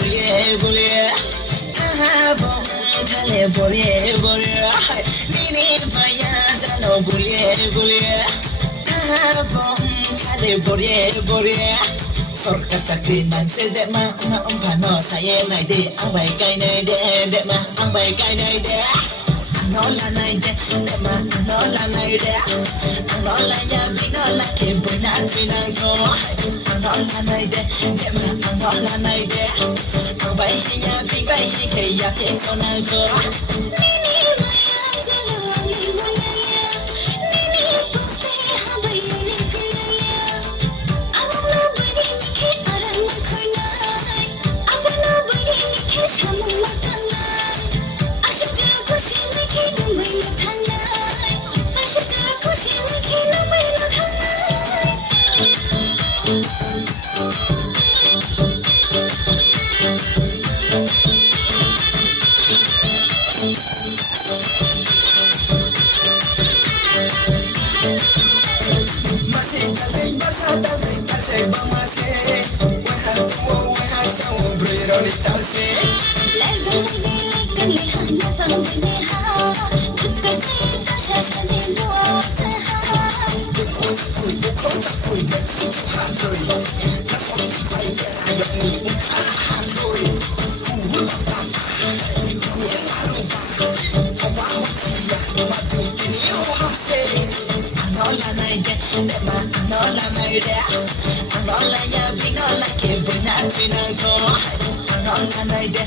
buriye buriye aha bom khale buriye buriye nini baya jalo buriye buriye aha bom khale buriye buriye সরকার চাকরি নাইছে দে মা ভানো সায়ে নাই দে আবাই গাইনাই দে মা আবাই গাইনাই দে anola নাই দে মা anola নাই দে anola ya binola ke buena bina go anola নাই দে মা anola নাই দে abai ya bibai ke ya ke kona go nini maya jalo ni maya ya nini poste habai ni kaya amalo bari ni ke aran khanai amalo bari ni ke shamu matanai ashja khushi ni ke numai na thanai ashja khushi ni ke numai na thanai Anola nay de, ma anola nay de, anola ya binola ke buena bina go. Anola nay de,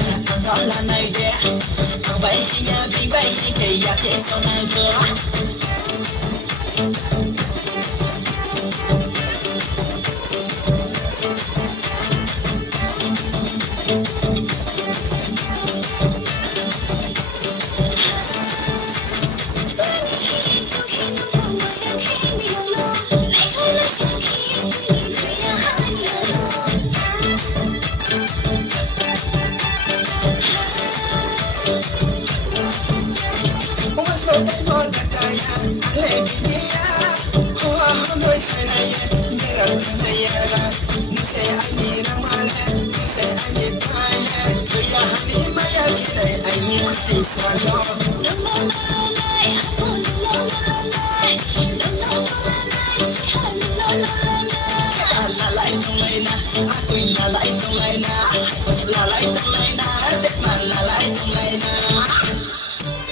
ma anola nay de, abai ya bibai ke ya ke kona go. La la la la la